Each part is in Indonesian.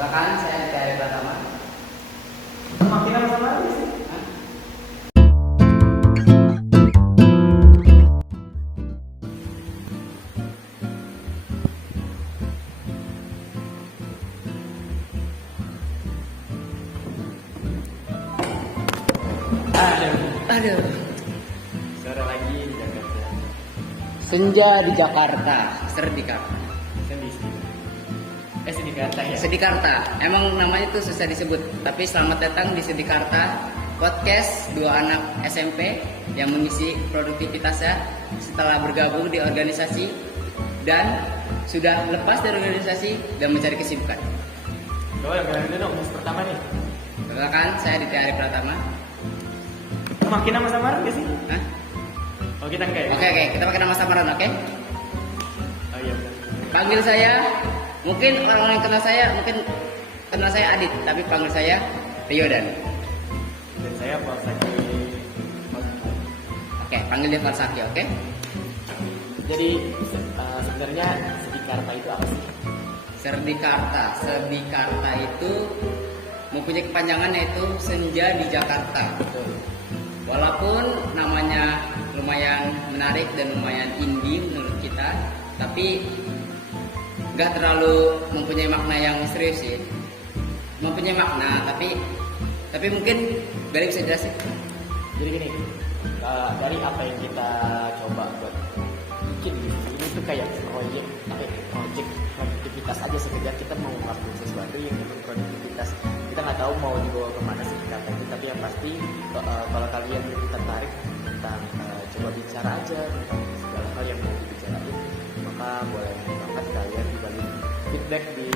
Silakan, saya Dika Pratama. Makin lama sama aja sih. Aduh. Sore lagi di Jakarta. Senja di Jakarta, Serdikarta. Sedikarta ya. Sedikarta. Emang namanya tuh susah disebut, tapi selamat datang di Sedikarta, podcast dua anak SMP yang mengisi produktivitasnya setelah bergabung di organisasi dan sudah lepas dari organisasi dan mencari kesibukan. Oh yang bilang dulu dong, pertama nih. Silakan, saya Dika Pratama. Makin lama samaran gak sih? Hah? Oh kita enggak ya? Oke, kita pakai nama samaran, oke? Oh iya benar. Panggil saya, mungkin orang-orang yang kenal saya Adit, tapi panggil saya Riodan. Dan saya Falsaki. Oke, panggil dia Falsaki, oke? Jadi sebenarnya Sedikarta itu apa sih? Serdikarta itu mempunyai kepanjangan yaitu Senja di Jakarta. Walaupun namanya lumayan menarik dan lumayan indie menurut kita, tapi nggak terlalu mempunyai makna yang serius sih. Mempunyai makna, tapi mungkin Gali bisa jelasin. Jadi gini, dari apa yang kita coba buat bikin ini tuh kayak project produktivitas aja, sekedar kita mau ngelakuin sesuatu yang memang produktivitas. Kita nggak tahu mau dibawa kemana sih kata itu, tapi yang pasti kalau kalian tertarik tentang coba bicara aja tentang segala hal yang mau dibicarain, maka boleh banget kalian dibalik feedback di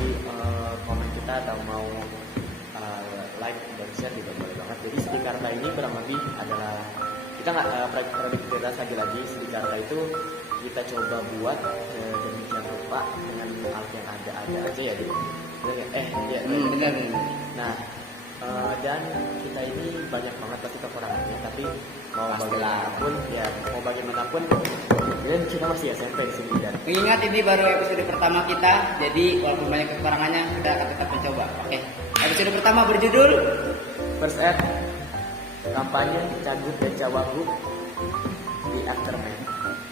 komen kita, atau mau like dan share juga boleh banget. Jadi Sedikarta ini kurang lebih adalah kita nggak produktivitas lagi Sedikarta itu kita coba buat demikian rupa dengan hal yang ada aja ya gitu. Benar. Nah, dan kita ini banyak banget pasti kekurangannya, tapi mau bagaimanapun dan kita masih SMP di sini dan Mengingat ini baru episode pertama kita, jadi walaupun banyak kekurangannya, kita akan tetap mencoba. Oke. Episode pertama berjudul First Aid kampanye cagup dan cawagup di Aftermath.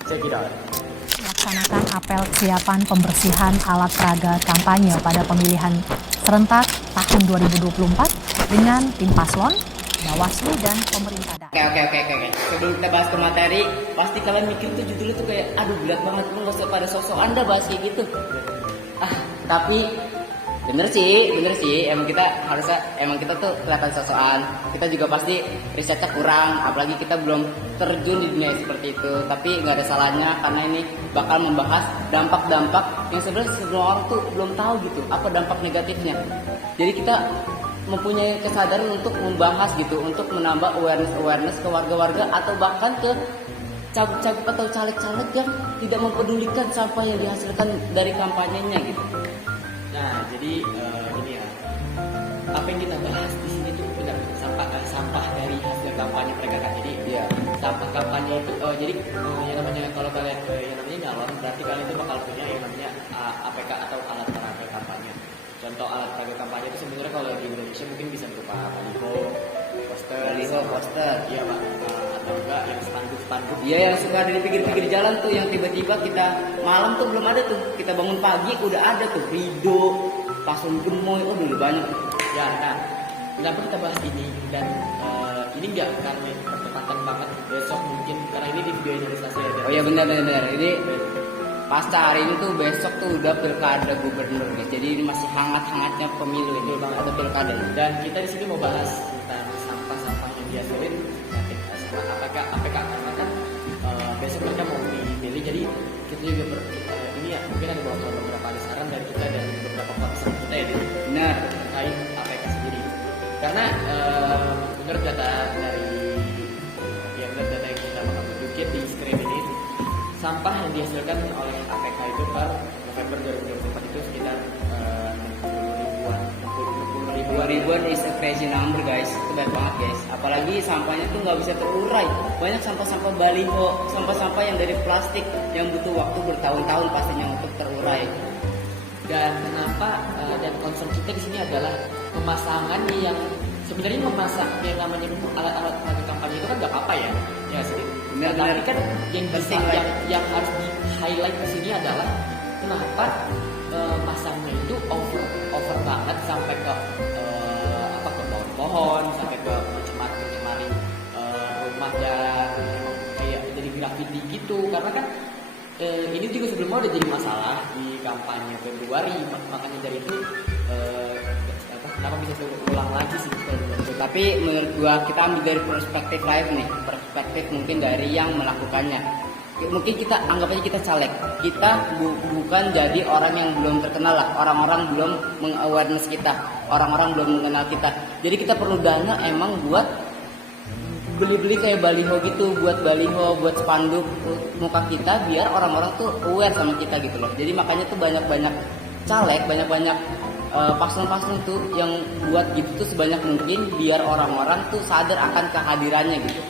Check it out. Melaksanakan apel kesiapan pembersihan alat peraga kampanye pada pemilihan serentak tahun 2024 dengan tim paslon, Bawaslu dan pemerintah daerah. Oke. Sebelum kita bahas ke materi, pasti kalian mikir tuh judulnya tuh kayak aduh berat banget, lu nggak usah pada sosok Anda bahas kayak gitu. Tapi bener sih, emang kita tuh kelihatan sosokan. Kita juga pasti risetnya kurang, apalagi kita belum terjun di dunia seperti itu. Tapi nggak ada salahnya karena ini bakal membahas dampak-dampak yang sebenarnya semua orang tuh belum tahu gitu, apa dampak negatifnya. Jadi kita mempunyai kesadaran untuk membahas gitu, untuk menambah awareness ke warga-warga atau bahkan ke cagup-cagup atau caleg-caleg yang tidak mempedulikan sampah yang dihasilkan dari kampanyenya gitu. Nah, jadi ini ya, apa yang kita bahas di sini tuh benar sampah dari hasil kampanye mereka kan. Jadi Iya. sampah kampanye itu jadi yang namanya kalau kalian yang namanya nyalon, berarti kalian itu bakal punya yang namanya APK atau alat peraga kampanye. Contoh alat peraga kampanye itu sebenarnya kalau di Indonesia mungkin bisa berupa baliho, poster, iya pak, atau enggak yang spanduk. Iya, yang suka ada di pinggir-pinggir jalan tuh, yang tiba-tiba kita malam tuh belum ada tuh, kita bangun pagi udah ada tuh Rido, Pasun Gemoy, dulu banyak tuh. Ya, nah, kenapa kita bahas ini dan ini enggak karena bertepatan banget besok mungkin karena ini di video Indonesia ya. Oh iya benar. Ini pasca hari ini tuh besok tuh udah pilkada gubernur guys. Jadi ini masih hangat-hangatnya pemilu ini bang, atau pilkada. Dan kita di sini mau bahas tentang sampah-sampah yang dihasilin sama APK karena kan besok mereka mau dipilih, jadi kita juga ini ya mungkin ada beberapa saran dari kita dan beberapa concern kita ya Benar. terkait APK sendiri. Karena menurut data yang kita bakal tunjukin di screen ini, sampah yang dihasilkan oleh APK itu per November 2024 itu sekitar 60 ribuan is a crazy number guys. Itu banyak banget guys. Apalagi sampahnya tuh nggak bisa terurai. Banyak sampah-sampah baliho, sampah-sampah yang dari plastik yang butuh waktu bertahun-tahun pastinya untuk terurai. Dan kenapa dan concern kita di sini adalah pemasangan yang sebenarnya memasak yang namanya alat-alat peraga kampanye itu kan nggak apa-apa ya, ya sedikit. Benar, Tapi benar. kan yang bisa Penting, Pak. yang harus di highlight di sini adalah kenapa masangnya itu over banget sampai ke ke pohon-pohon, sampai ke mencemari rumah dan kayak jadi graffiti gitu. Karena kan ini juga sebelumnya udah jadi masalah di kampanye Februari, makanya dari itu kenapa bisa terulang lagi sih kalau Tapi menurut gua kita ambil dari perspektif lain nih, perspektif mungkin dari yang melakukannya. Mungkin kita anggap aja kita caleg, kita bukan jadi orang yang belum terkenal lah, orang-orang belum meng-awareness kita, orang-orang belum mengenal kita. Jadi kita perlu dana emang buat beli-beli kayak baliho gitu, buat baliho, buat spanduk muka kita biar orang-orang tuh aware sama kita gitu loh. Jadi makanya tuh banyak-banyak caleg, banyak-banyak paslon-paslon tuh yang buat gitu tuh sebanyak mungkin biar orang-orang tuh sadar akan kehadirannya gitu.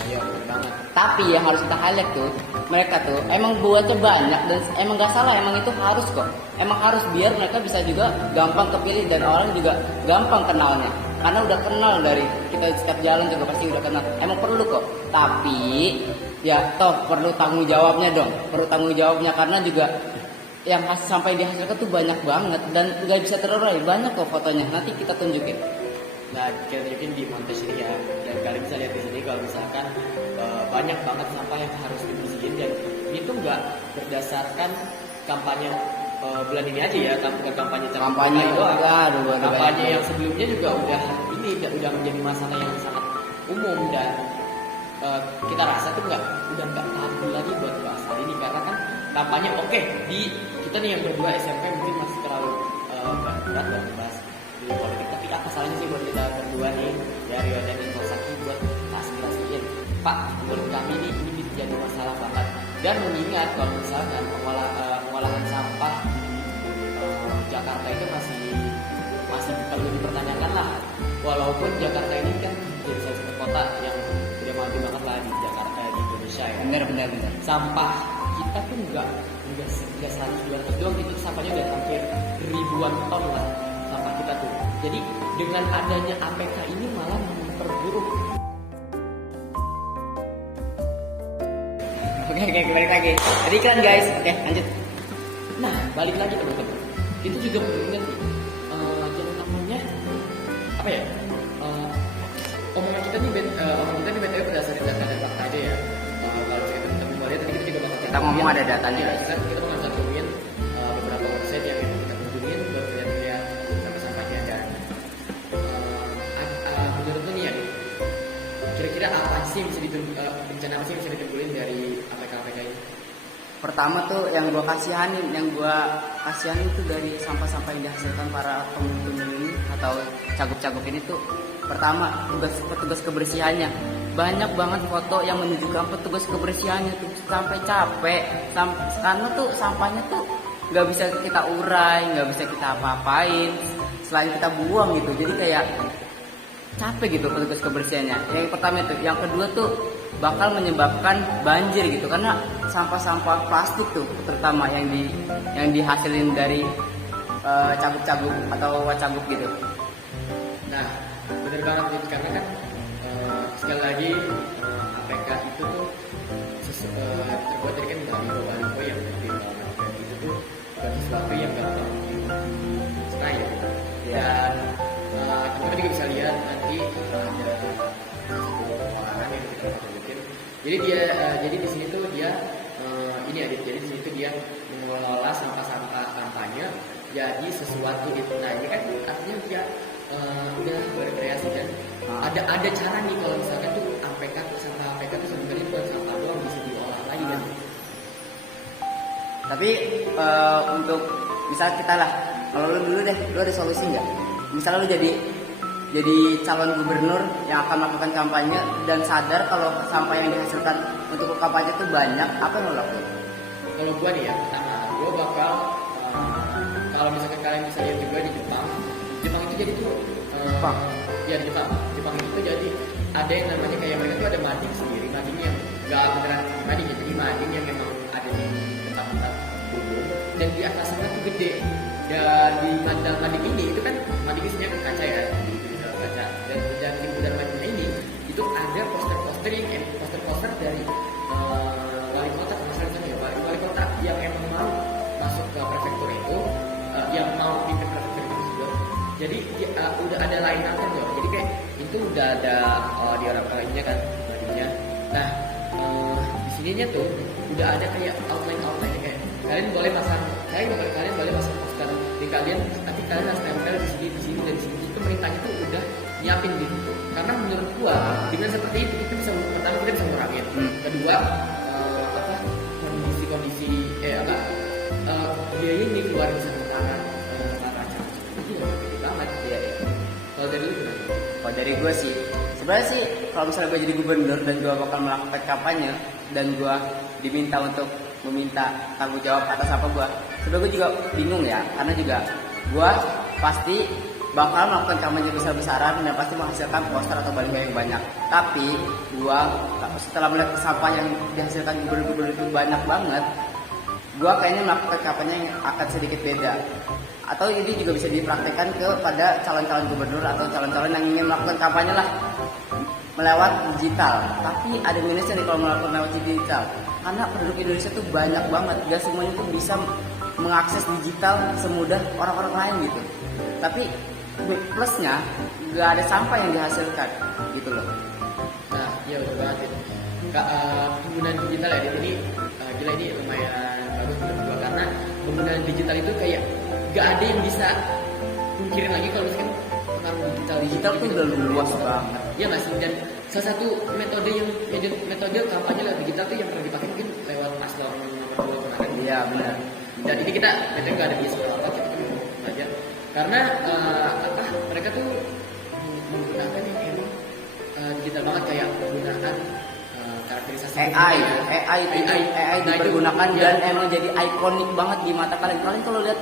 nah, ya bener banget. Tapi yang harus kita highlight tuh, mereka tuh emang buatnya banyak dan emang gak salah, emang itu harus kok. Emang harus biar mereka bisa juga gampang kepilih dan orang juga gampang kenalnya. Karena udah kenal dari kita setiap jalan juga pasti udah kenal. Emang perlu kok. Tapi ya toh perlu tanggung jawabnya dong. Perlu tanggung jawabnya karena juga yang sampai dihasilkan tuh banyak banget dan nggak bisa terurai. Banyak kok fotonya. Nanti kita tunjukin. Nah, kita tunjukin di montage ini ya. Dan kalian bisa lihat di sini kalau misalkan banyak banget sampah yang harus dibersihin dan itu nggak berdasarkan kampanye bulan ini aja ya, bukan kampanye Kampanye doang. aduh, Kampanye yang sebelumnya juga udah menjadi masalah yang sangat umum dan kita rasa tuh udah nggak tabu lagi buat bahas hal ini karena kan kampanye oke, di kita nih yang berdua SMP mungkin masih terlalu berat buat bahas di politik, tapi apa salahnya sih buat kita berdua nih dari Rio dan Kosaki buat aspirasiin Pak, menurut kami ini bisa jadi masalah banget dan mengingat kalau misalkan pengolahan sampah di Jakarta itu masih perlu dipertanyakan lah, walaupun Jakarta ini kan jadi salah satu kota yang udah maju banget lah di Jakarta di Indonesia ya. Bener. Sampah kita tuh nggak 100-200 doang, itu sampahnya udah hampir ribuan ton lah sampah kita tuh. Jadi dengan adanya APK ini malah memperburuk. Oke, balik lagi. Tadi iklan guys. Oke, lanjut. Nah, balik lagi teman-teman. Itu juga perlu ingat nih, jangan namanya apa ya? Omongan kita nih BTW berdasarkan data dan fakta aja ya. Kalau kita teman-teman lihat tadi kita juga bakal Kita ngomong ada datanya guys. kita bakal cantumin beberapa website yang kita kunjungin buat lihat sampah-sampahnya dan menurut lu nih ya, kira-kira apa sih bencana apa sih yang bisa ditimbulin dari APK ini? Pertama tuh yang gua kasihanin itu dari sampah-sampah yang dihasilkan para pemulung ini atau cagup-cagup ini tuh, pertama petugas kebersihannya. Banyak banget foto yang menunjukkan petugas kebersihannya tuh sampai capek, karena tuh sampahnya tuh nggak bisa kita urai, nggak bisa kita apa-apain selain kita buang gitu. Jadi kayak capek gitu petugas kebersihannya. Yang pertama itu, yang kedua tuh bakal menyebabkan banjir gitu karena sampah-sampah plastik tuh terutama yang dihasilin dari cagup-cagup atau wacagup gitu. Nah, bener banget nih karena kan sekali lagi APK itu tuh terbuat dari kan baliho yang APK itu tuh bukan sesuatu yang gampang dicerai ya. Dan teman-teman juga bisa lihat nanti ada satu pengolahan yang kita tunjukin. Jadi di sini tuh dia ini Adit. Jadi di sini tuh dia mengelola sampah-sampah kampanye jadi sesuatu gitu. Nah ini kan artinya dia udah berkreasi dan ada cara nih kalau misalkan tuh sampah APK tuh sebenarnya bukan sampah doang, bisa diolah lagi kan. Tapi untuk misal kita lah, kalau lu dulu deh, lu ada solusi nggak? Misalnya lu jadi calon gubernur yang akan melakukan kampanye dan sadar kalau sampah yang dihasilkan untuk kampanye itu banyak, apa yang lo lakukan? Kalau gua nih ya, pertama gua bakal kalau misalkan kalian bisa lihat juga di Jepang itu jadi tuh Jepang? Ya di Jepang itu jadi ada yang namanya kayak mereka tuh ada mading sendiri, mading yang nggak beneran mading ya, jadi mading yang memang ada di tempat-tempat umum dan di atas sana tuh gede. Dan di Mading ini itu kan Mading isinya kaca ya, di dalam kaca. Dan di Bundaran Mading ini itu ada poster-poster dari wali kota, wali kota yang emang mau masuk ke prefektur itu, yang mau pimpin prefektur itu juga. Jadi udah ada line up tuh. Jadi kayak itu udah ada di orang lainnya kan, Madingnya. Nah di sininya tuh udah ada kayak outline kayak kalian boleh pasang poster di kalian, nanti kalian harus tempel di sini dan di sini. Itu pemerintahnya tuh udah nyiapin gitu. Karena menurut gua dengan seperti itu kita bisa, pertama kita bisa ngurangin, kedua kondisi biaya ini keluar di sana itu gede banget. Iya. Kalau dari lu gimana? Kalau dari gue sih, sebenarnya sih kalau misalnya gue jadi gubernur dan gue bakal melakukan kampanye dan gue diminta untuk meminta tanggung jawab atas apa gue, sebenarnya gue juga bingung ya, karena juga gue pasti bakal melakukan kampanye besar-besaran dan pasti menghasilkan poster atau baliho yang banyak. Tapi gue setelah melihat sampah yang dihasilkan gubernur itu banyak banget, gue kayaknya melakukan kampanye yang akan sedikit beda. Atau ini juga bisa dipraktekkan kepada calon-calon gubernur atau calon-calon yang ingin melakukan kampanye lah melewat digital. Tapi ada minusnya nih kalau melakukan lewat digital, karena penduduk Indonesia tuh banyak banget, gak semuanya tuh bisa mengakses digital semudah orang-orang lain gitu. Tapi plusnya gak ada sampah yang dihasilkan gitu loh. Nah iya betul banget. Penggunaan digital ya di sini gila, ini lumayan bagus menurut gua, karena penggunaan digital itu kayak gak ada yang bisa mungkirin lagi kalau misalkan pengaruh digital tuh udah luas banget. Iya nggak sih? Dan salah satu metode kampanye lewat digital tuh yang pernah dipakai mungkin lewat paslon nomor 2 kemarin. Iya benar. Dan ini kita nggak ada biasa apa, kita kan belajar karena mereka tuh menggunakan yang emang digital banget, kayak penggunaan karakterisasi AI dipergunakan dan emang jadi ikonik banget di mata kalian. Kalian kalau lihat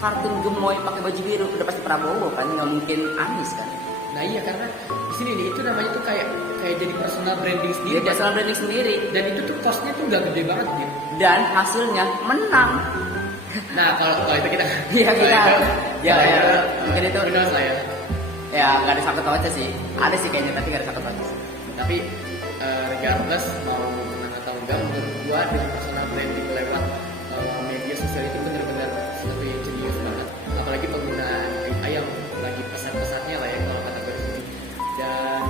kartun gemoy pakai baju biru udah pasti Prabowo kan, nggak mungkin Anies kan. Nah iya, karena di sini nih itu namanya tuh kayak jadi personal branding sendiri. Dia personal branding sendiri Dan itu tuh costnya tuh nggak gede banget gitu. dan hasilnya menang. Nah kalau itu kita Iya kita ya mungkin itu benar lah ya. Ya nggak ada sangkut pautnya sih, ada sih kayaknya tapi nggak ada sangkut pautnya. Tapi regardless mau menang atau enggak, menurut gua dengan personal branding lewat media sosial itu benar-benar sesuatu yang jenius banget. Apalagi penggunaan AI yang lagi pesat-pesatnya lah ya kalau kata gue di sini. Dan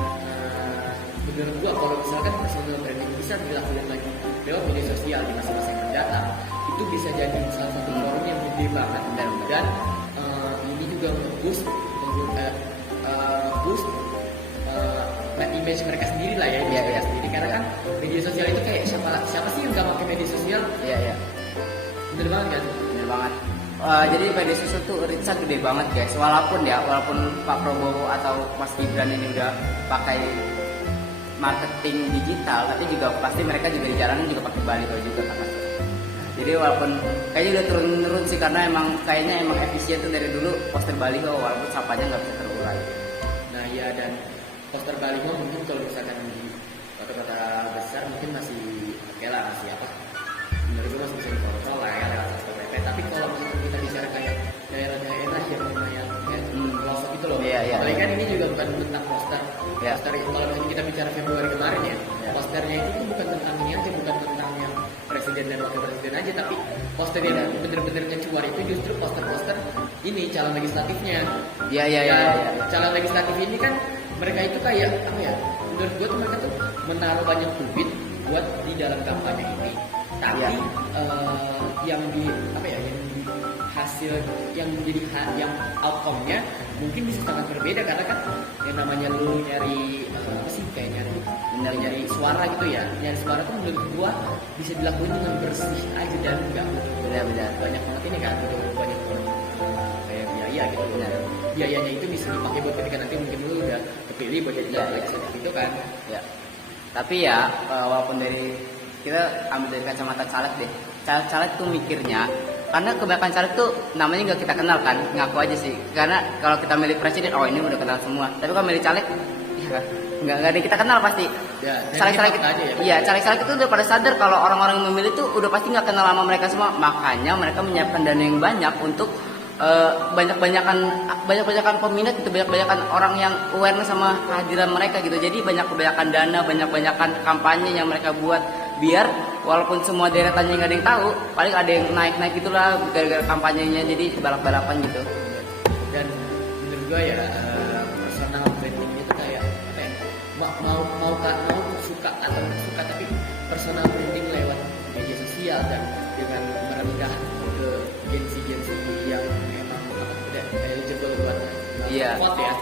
menurut gua kalau misalkan personal branding bisa dilakukan lagi lewat media sosial di masa-masa yang mendatang, itu bisa jadi salah satu forum yang gede banget. Dan ini juga nge-boost image mereka sendiri lah ya, mereka sendiri, karena kan media sosial itu kayak siapa sih yang gak pakai media sosial? Iya. Bener banget kan? Bener banget. Jadi media sosial tuh reach-nya gede banget guys. Walaupun Pak Prabowo atau Mas Gibran ini udah pakai marketing digital, tapi juga pasti mereka juga di jalanan juga pakai baliho juga kan. Jadi walaupun kayaknya udah turun-turun sih, karena emang efisien tuh dari dulu poster baliho walaupun sampahnya nggak bisa terurai. Nah iya, dan poster baliho mungkin kalau misalkan di kota-kota besar mungkin masih oke lah, masih apa? Menurut gue masih bisa dikontrol lah ya lewat Satpol PP. Tapi kalau misalkan kita bicara kayak daerah-daerah yang lumayan kayak pelosok gitu loh. Iya. Apalagi kan ini juga bukan tentang poster. Iya. Poster itu kalau misalnya kita bicara Februari kemarin ya, posternya itu bukan tentang ini aja, bukan tentang yang presiden dan wakil presiden aja, tapi poster yang bener-bener ngecuar itu justru poster-poster ini calon legislatifnya. Iya. Calon legislatif ini kan mereka itu kayak apa ya? Menurut gue tuh mereka tuh menaruh banyak duit buat di dalam kampanye ini. Tapi yang di hasil yang menjadi yang outcome-nya mungkin bisa sangat berbeda, karena kan yang namanya lu nyari nyari suara gitu ya, nyari suara tuh menurut gua bisa dilakuin dengan bersih aja dan nggak benar banyak banget ini kan, banyak kayak biaya gitu. Biayanya itu bisa dipakai buat ketika nanti mungkin lu udah kepilih buat jadi legislatif itu kan. Ya. Tapi ya walaupun dari kita ambil dari kacamata caleg deh, caleg tuh mikirnya, karena kebanyakan caleg tuh namanya nggak kita kenal kan, ngaku aja sih. Karena kalau kita milih presiden, ini udah kenal semua. Tapi kalau milih caleg, ya nggak ada yang kita kenal pasti. Ya, dan Caleg-caleg ini fakta aja ya. iya, caleg-caleg itu udah pada sadar kalau orang-orang yang memilih itu udah pasti nggak kenal sama mereka semua, makanya mereka menyiapkan dana yang banyak untuk banyak-banyakan peminat itu, banyak-banyakan orang yang awareness sama kehadiran mereka gitu. Jadi banyak-banyakan dana, banyak-banyakan kampanye yang mereka buat biar walaupun semua deretannya nggak ada yang tahu, paling ada yang naik-naik gitulah gara-gara kampanyenya, jadi balap-balapan gitu. Dan menurut gue ya personal branding itu kayak apa ya, mau suka atau nggak suka, tapi personal branding lewat media sosial dan dengan merendah ke gensi yang memang tidak eligible buat Iya. vote ya.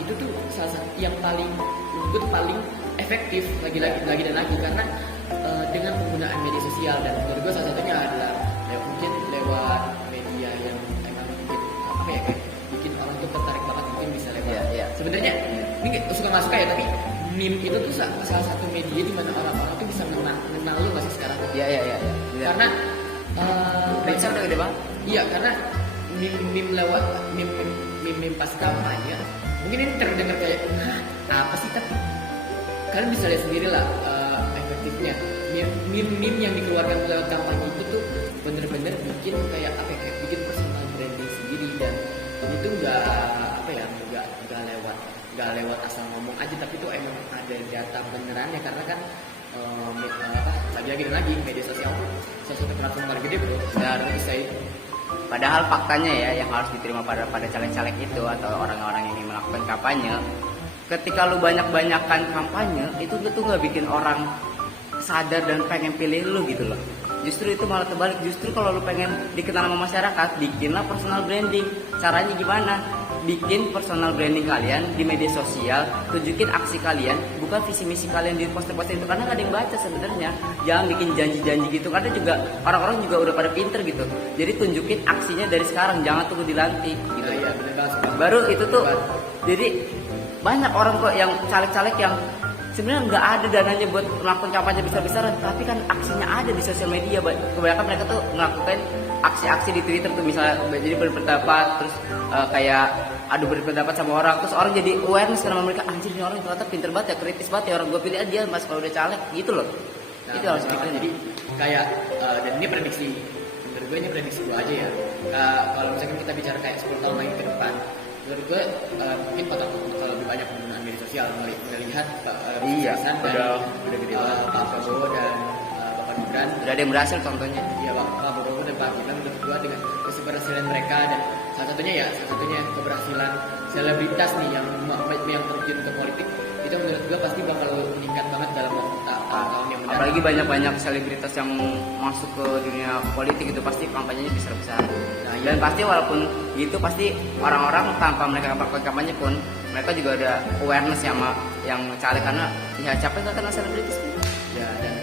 Itu tuh salah satu yang paling menurut gue tuh paling efektif lagi dan lagi karena dengan penggunaan media sosial, dan menurut gue salah satunya adalah ya mungkin lewat media yang emang bikin apa ya, kayak bikin orang tuh tertarik banget, mungkin bisa lewat. Iya. Sebenarnya ini suka nggak suka ya, tapi meme itu tuh salah satu media di mana orang-orang tuh bisa mengenal lu masih sekarang. Iya. Karena Reach udah gede banget. iya, karena meme lewat meme pas kampanye mungkin ini terdengar kayak apa sih, tapi kalian bisa lihat sendiri lah efektifnya meme yang dikeluarkan lewat kampanye itu tuh bener-bener bikin kayak apa ya, kayak bikin personal branding sendiri, dan itu nggak apa ya, nggak lewat asal ngomong aja, tapi tuh emang ada data benerannya, karena kan lagi media sosial tuh salah satu platform paling gede bro. Benar. Bisa itu. Padahal faktanya ya yang harus diterima pada caleg-caleg itu atau orang-orang yang ingin melakukan kampanye, ketika lu banyak-banyakan kampanye itu lu tuh nggak bikin orang sadar dan pengen pilih lu gitu loh. Justru itu malah terbalik, justru kalau lu pengen dikenal sama masyarakat, bikinlah personal branding. Caranya gimana? Bikin personal branding kalian di media sosial, tunjukin aksi kalian, bukan visi misi kalian di poster-poster itu, karena gak ada yang baca sebenarnya. Jangan bikin janji-janji gitu, karena juga orang-orang juga udah pada pinter gitu. Jadi tunjukin aksinya dari sekarang, jangan tunggu dilantik gitu. Iya, bener banget. Baru itu tuh, jadi banyak orang kok yang caleg-caleg yang sebenarnya nggak ada dananya buat melakukan kampanye besar-besaran, tapi kan aksinya ada di sosial media. Kebanyakan mereka tuh melakukan aksi-aksi di Twitter tuh, misalnya jadi berpendapat, terus kayak adu berpendapat sama orang, terus orang jadi awareness karena mereka, anjir ini orang ternyata pinter banget ya, kritis banget ya, orang gue pilih dia mas kalau udah caleg gitu loh. Nah, Itu harus pikirin. jadi kayak dan ini prediksi, menurut gue ini prediksi gue aja ya. Kalau misalkan kita bicara kayak 10 tahun lagi ke depan, menurut gue mungkin kalau lebih banyak penggunaan media sosial, melihat Iya, kesuksesan udah dari Pak Prabowo dan Bapak Gibran. Udah ada yang berhasil contohnya. Iya, Pak Prabowo dan Pak Gibran, menurut gue dengan keberhasilan mereka, dan salah satunya keberhasilan selebritas nih yang terjun ke politik, itu menurut gue pasti bakal meningkat banget dalam waktu tahun yang mendatang. Apalagi banyak selebritas yang masuk ke dunia politik itu pasti kampanyenya besar-besar. Nah, Dan pasti walaupun gitu pasti orang-orang tanpa mereka melakukan kampanye pun mereka juga ada awareness sama yang caleg, karena ya siapa yang gak kenal selebritas kan? Ya, dan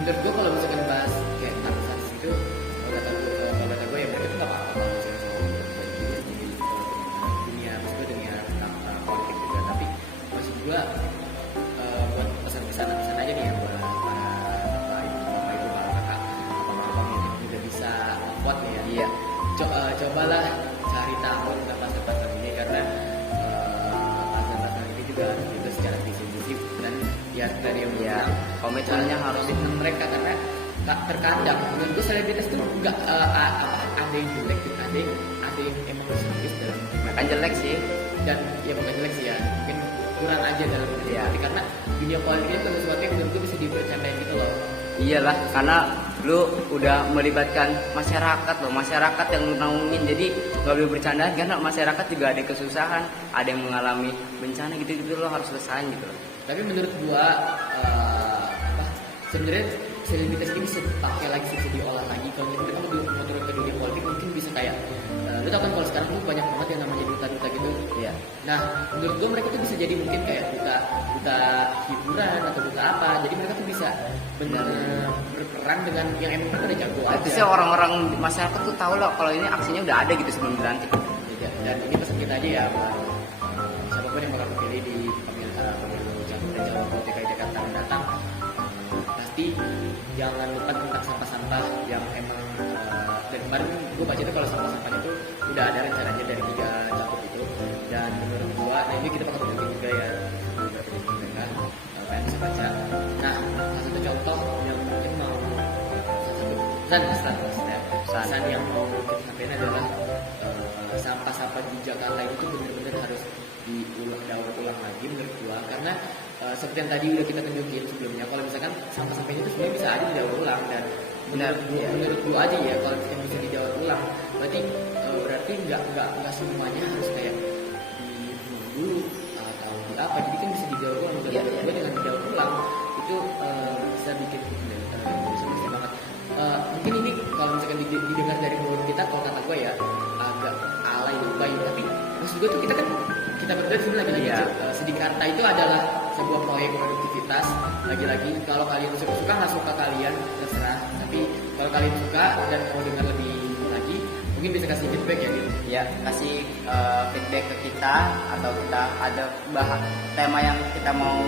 menurut gue kalau misalkan bahas kayak artis itu, kalau kata gue ya mereka tuh gak apa-apa kalau misalkan jadi dunia, maksud gue dunia politik juga, tapi maksud gue buat pesan-pesan aja nih ya buat para ibu, para kakak, abang-abang yang juga bisa kuat nih ya. Iya. Cobalah cari tahu tentang pasar-pasar ini, karena pasar-pasar ini juga secara visi-visi, dan ya tadi yang Iya, komitmennya harus komitmen mereka, karena terkadang menurut gue selebritas itu nggak ada yang jelek, ada yang emang serius dalam kan jelek sih. dan ya bukan jelek sih ya, mungkin kurang aja dalam Iya. politik, karena dunia politik itu sesuatu yang menurut gue bisa dibercandain gitu loh. Iyalah, karena lu udah melibatkan masyarakat loh, masyarakat yang lu naungin, jadi nggak boleh bercandaan, karena masyarakat juga ada kesusahan, ada yang mengalami bencana gitu-gitu, lo harus selesain gitu loh. Tapi menurut gua sebenarnya selebritas ini bisa pakai lagi, bisa diolah lagi. Kalau kita mau turun ke dunia politik, mungkin bisa kayak lu tahu kan kalau sekarang tuh banyak banget yang namanya duta-duta gitu. Iya. Nah, menurut gua mereka tuh bisa jadi mungkin kayak duta hiburan atau duta apa. Jadi mereka tuh bisa benar-benar berperan dengan yang emang mereka udah jago aja. Bisa orang-orang di masyarakat tuh tahu loh kalau ini aksinya udah ada gitu sebelum dilantik. Dan ini pesan kita aja ya buat siapapun yang bakal pilih di pemilu Cagup dan Cawagup DKI Jakarta mendatang, pasti jangan lupa tentang sampah-sampah yang emang dan kemarin gue baca itu kalau sampah-sampahnya itu udah ada rencananya dari 3 cakup itu, dan menurut gue nah ini kita bakal tunjukin juga ya beberapa pesan yang mau kita sampaikan adalah sampah-sampah di Jakarta itu benar-benar harus daur ulang lagi menurut gua, karena seperti yang tadi udah kita tunjukin sebelumnya, kalau misalkan sampah-sampahnya itu sebenarnya bisa aja didaur ulang, dan menurut gua aja ya, kalau kita bisa didaur ulang berarti nggak semuanya harus kayak dibuang dulu atau di apa, jadi kan bisa didaur ulang. Gua dengan didaur ulang itu bisa bikin bisa banget. Mungkin ini kalau misalkan didengar dari mulut kita, kalau kata gue ya agak alay lebay, tapi maksud gue tuh kita berdua di sini lagi-lagi Sedikarta itu adalah sebuah proyek produktivitas. Lagi-lagi kalau kalian suka nggak suka kalian terserah, tapi kalau kalian suka dan mau dengar lebih lagi mungkin bisa kasih feedback ya gitu. Ya, kasih feedback ke kita, atau kita ada tema yang kita mau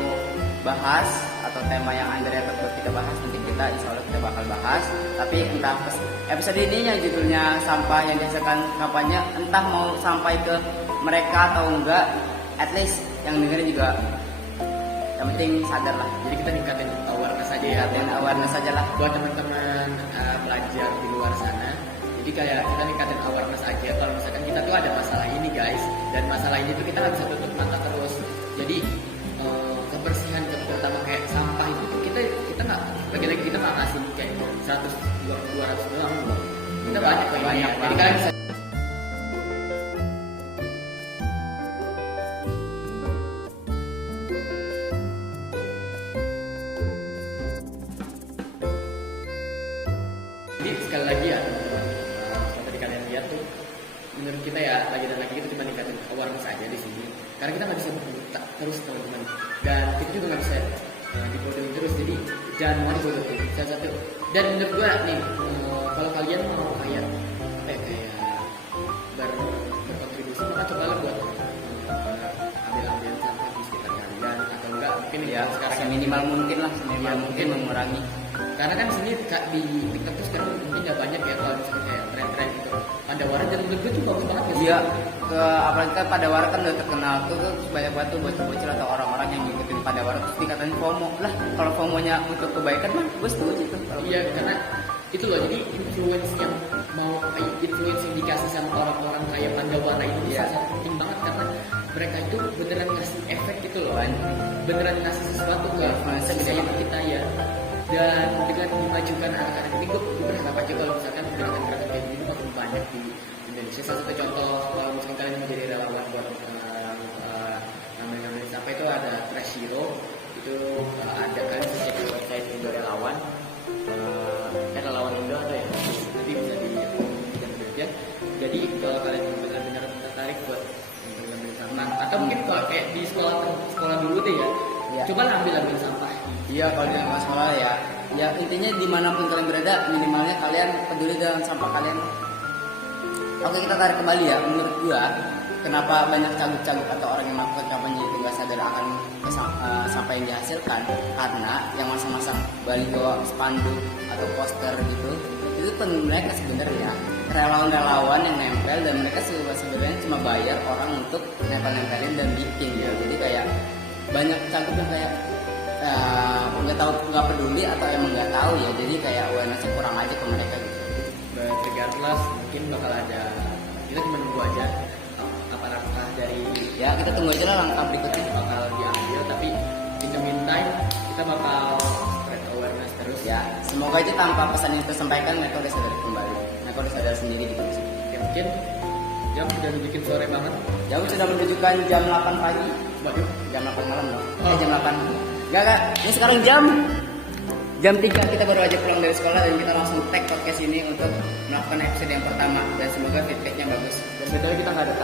bahas, atau tema yang Andrea buat kita bahas, nanti kita insya Allah kita bakal bahas. Tapi entah episode ini yang judulnya sampah yang dihasilkan kampanye, entah mau sampai ke mereka atau enggak, at least yang dengerin juga yang penting sadar lah. Jadi kita ningkatin awareness aja ya, Ningkatin awareness aja lah buat teman-teman pelajar di luar sana. Jadi kayak kita ningkatin awareness aja kalau misalkan kita tuh ada masalah ini guys, dan masalah ini tuh kita nggak bisa tutup mata terus. Jadi kebersihan terutama kayak sampah itu tuh kita nggak, lagi-lagi kita nggak ngasih kayak 100-200 doang, kita banyak. Jadi kalian bisa sekali lagi ya teman-teman, seperti kalian lihat tuh, menurut kita ya lagi dan lagi kita cuma ningkatin awareness aja di sini, karena kita nggak bisa berbuta terus teman-teman, dan kita juga nggak bisa dibodohin terus. Jadi jangan mau dibodohin salah satu. Dan menurut gua nih, kalau kalian mau kayak berkontribusi, maka cobalah buat ambil sampah di sekitar kalian, atau enggak mungkin ya, sekarang seminimal mungkin lah, mungkin mengurangi. Karena kan sini di TikTok tuh sekarang mungkin nggak banyak ya, kalau misalnya kayak tren-tren gitu. Pandawara dan menurut gue tuh bagus banget ya. Iya, apalagi kan Pandawara kan udah terkenal tuh banyak banget tuh bocil-bocil atau orang-orang yang ngikutin Pandawara terus dikatain FOMO lah. Kalau FOMO-nya untuk kebaikan mah gue setuju tuh. Iya, karena itu loh, jadi influence yang dikasih sama orang-orang kayak Pandawara itu sangat penting banget, karena mereka itu beneran ngasih efek gitu loh, beneran ngasih sesuatu ke masyarakat kita ya. Dan dengan memajukan anak-anak ini, gue berharap aja kalau misalkan gerakan-gerakan kayak gini makin banyak di Indonesia. Salah satu contoh kalau misalkan kalian menjadi relawan buat namanya sampai itu ada Trash Hero, itu ada kan cek di website Indo Relawan, relawan Indo ada ya, nanti bisa di. Jadi kalau kalian benar-benar tertarik buat ngambil sampah, atau mungkin kalau kayak di sekolah dulu deh ya, coba ambil sampah. Iya, kalau di sekolah ya intinya dimanapun kalian berada, minimalnya kalian peduli dengan sampah kalian. Oke, kita tarik kembali ya. Menurut gua, kenapa banyak cagup-cagup atau orang yang melakukan kampanye itu nggak sadar akan sampah yang dihasilkan? Karena yang masang-masang baliho, spanduk atau poster gitu, itu kan mereka sebenarnya relawan-relawan yang nempel, dan mereka sebenarnya cuma bayar orang untuk nempel-nempelin dan bikin ya. Jadi kayak banyak cagup yang kayak nggak peduli atau emang nggak tahu ya, jadi kayak awarenessnya kurang aja ke mereka gitu. Regardless, mungkin bakal ada, kita cuma nunggu aja apa langkah dari, ya kita tunggu aja lah langkah berikutnya bakal diambil. Tapi in the meantime kita bakal spread awareness terus ya. Semoga itu tanpa pesan yang tersampaikan mereka udah sadar kembali, mereka udah sadar sendiri gitu sih. Ya, mungkin jam sudah bikin sore banget, jam sudah menunjukkan jam 8 pagi. waduh, Jam 8 malam dong. Jam 8. Enggak, ini sekarang jam 3 kita baru aja pulang dari sekolah, dan kita langsung tag podcast ini untuk melakukan episode yang pertama, dan semoga feedbacknya bagus. dan sebetulnya kita nggak ada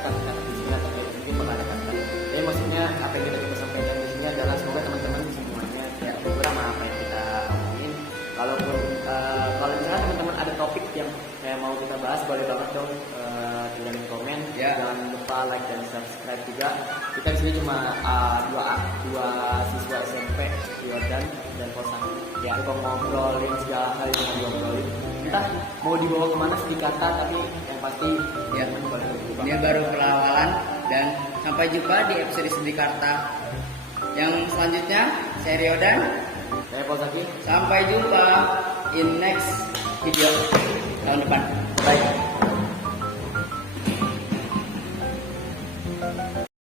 kata di sini, atau mungkin bakal ada kata. Jadi maksudnya apa yang kita coba sampaikan di sini adalah semoga teman-teman semuanya ya terhibur sama apa yang kita omongin. Kalau misalnya teman-teman ada topik yang mau kita bahas, boleh banget dong tinggalin komen. Jangan lupa like dan subscribe juga. Kita di sini cuma dua siswa SMP, Yordan dan Kosan. Ya, kita ngobrolin segala hal yang mau diobrolin. Entah mau dibawa kemana Sedikarta, tapi yang pasti Ya, ini baru pelawalan, dan sampai jumpa di episode Sedikarta yang selanjutnya. Saya Riodan, saya Kozaki. sampai jumpa in next video tahun depan. Bye.